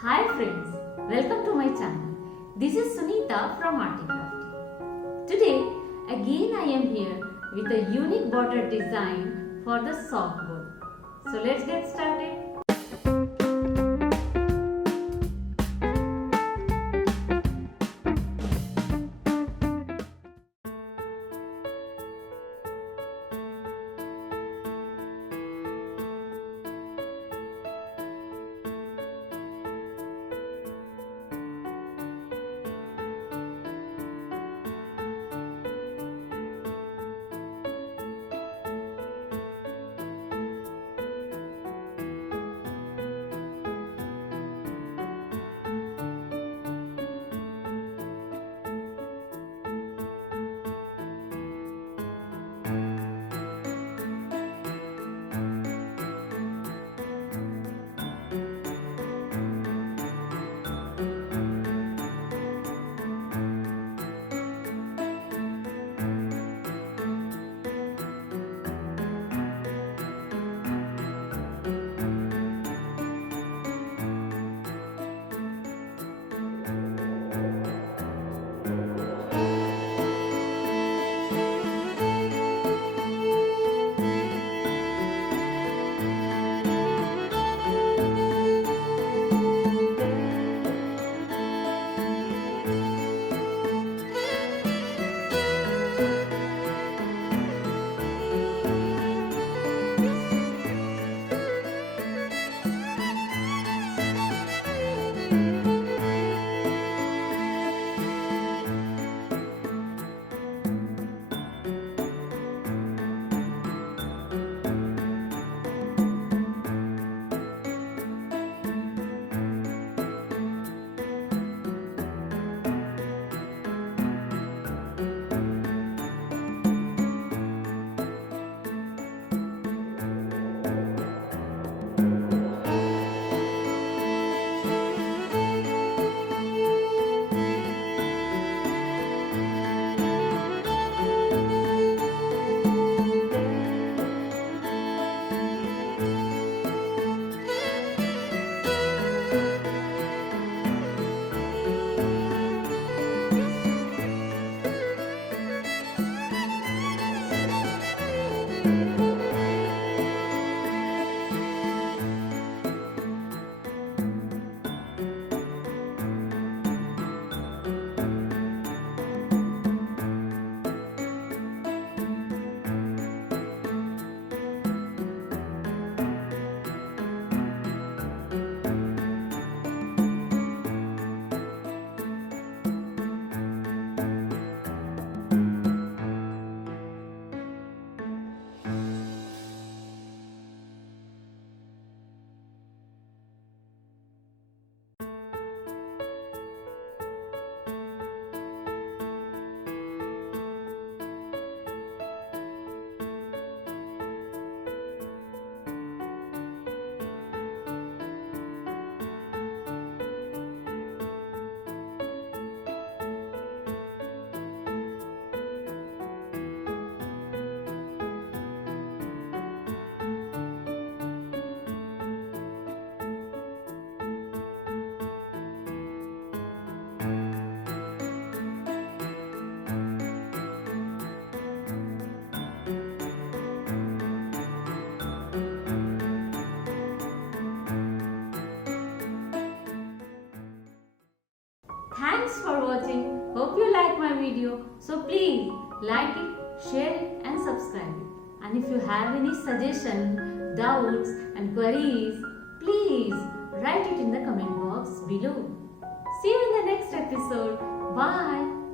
Hi friends, welcome to my channel. This is Sunita from ARTY KRAFTY. Today again I am here with a unique border design for the softboard. So let's get started. Thanks for watching. Hope you like my video. So please like it, share it and subscribe it. And if you have any suggestions, doubts and queries, please write it in the comment box below. See you in the next episode. Bye.